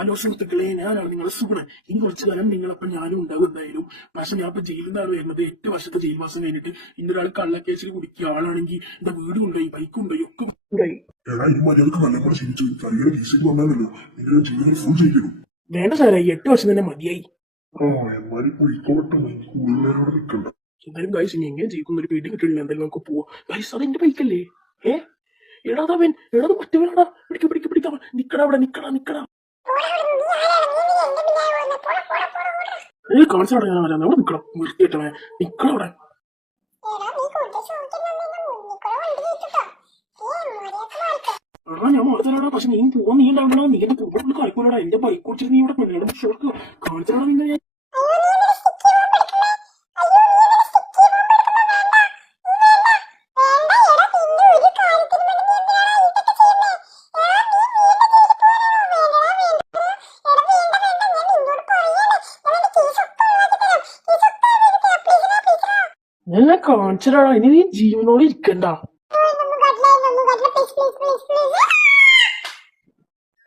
Hello സുഹൃത്തുക്കളെ, ഞാനാണ് നിങ്ങളെ സുഗുണൻ. ഇനി കുറച്ചു കാലം നിങ്ങളപ്പം ഞാനും ഉണ്ടാവും എന്തായാലും. പക്ഷെ ഞാൻ ഇപ്പൊ ജയിലിൽ നിന്നാണ് വരുന്നത്. 8 വർഷത്തെ ജയിൽ വാസം കഴിഞ്ഞിട്ട് ഇന്ന ഒരാൾ കള്ളക്കേസിൽ കുടിക്കുക ആളാണെങ്കിൽ എന്റെ വീട് കൊണ്ടുപോയി, ബൈക്ക് കൊണ്ടുപോയി, ഒക്കെ കൊണ്ടുപോയി. എടാ ഈ മര്യാദക്ക് നല്ല പോലെ ശീലിച്ചു കളിയുടെ കേസിൽ വന്നാലല്ലോ നിങ്ങളുടെ ജീവിതം ഫുൾ ചെയ്തിടും. വേണ്ട സാറേ, 8 വർഷം തന്നെ മതിയായി. എന്നാലും പോയിക്കോട്ടെ, കൂടുതലോടെ നിൽക്കണ്ട. എന്തായാലും ഗൈസ് ഇനി എങ്ങനെ ജീവിക്കുന്ന ഒരു പേടി കിട്ടില്ല. എന്തായാലും നമുക്ക് പോവാം. ഗൈസ് അത് എന്റെ ബൈക്കല്ലേ? എടാതവൻ എടാത് മറ്റവനാടാ. പിടിക്കാം. നിക്കടാ അവിടെ, നിക്കടാ. കാണിച്ചാടാ ഞാൻ വരാം. അവിടെ നിക്കണം, വൃത്തിയിട്ടവൻ നിക്കണം അവിടെ. ഞാൻ മാറ്റാടാ. പക്ഷെ നീ പോവാൻ നീ ഉണ്ടാവണ. നീ എന്റെ കൂടെ കളിക്കൂടാ. എന്റെ ബൈക്ക് കുറിച്ചിട്ട് നീ ഇവിടെ പിള്ളേരുടെ ഷോർക്ക് കാണിച്ചാടാ. നിന്നെ ഞാൻ എന്നെ കാണിച്ചടാ. ഇനി നീ ജീവനോട് ഇരിക്കണ്ട.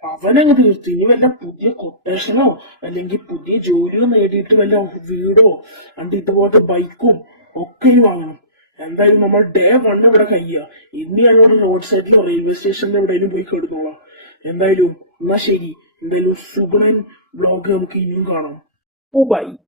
അവനങ്ങ് തീർത്തു. ഇനി വല്ല പുതിയ കൊട്ടേഷനോ അല്ലെങ്കിൽ പുതിയ ജോലിയോ നേടിയിട്ട് വല്ല വീടോ അണ്ട് ഇതുപോലത്തെ ബൈക്കും ഒക്കെ ഇനി വാങ്ങണം. എന്തായാലും നമ്മൾ ഡേ 1 ഇവിടെ കഴിയുക. ഇന്ന് ഞാനിവിടെ റോഡ് സൈഡിലോ റെയിൽവേ സ്റ്റേഷനിൽ എവിടെയെങ്കിലും പോയി കിടന്നോളാം. എന്തായാലും എന്നാ ശരി. എന്തായാലും സുഗുണൻ വ്ലോഗ് നമുക്ക് ഇനിയും കാണാം. ഓ ബൈ.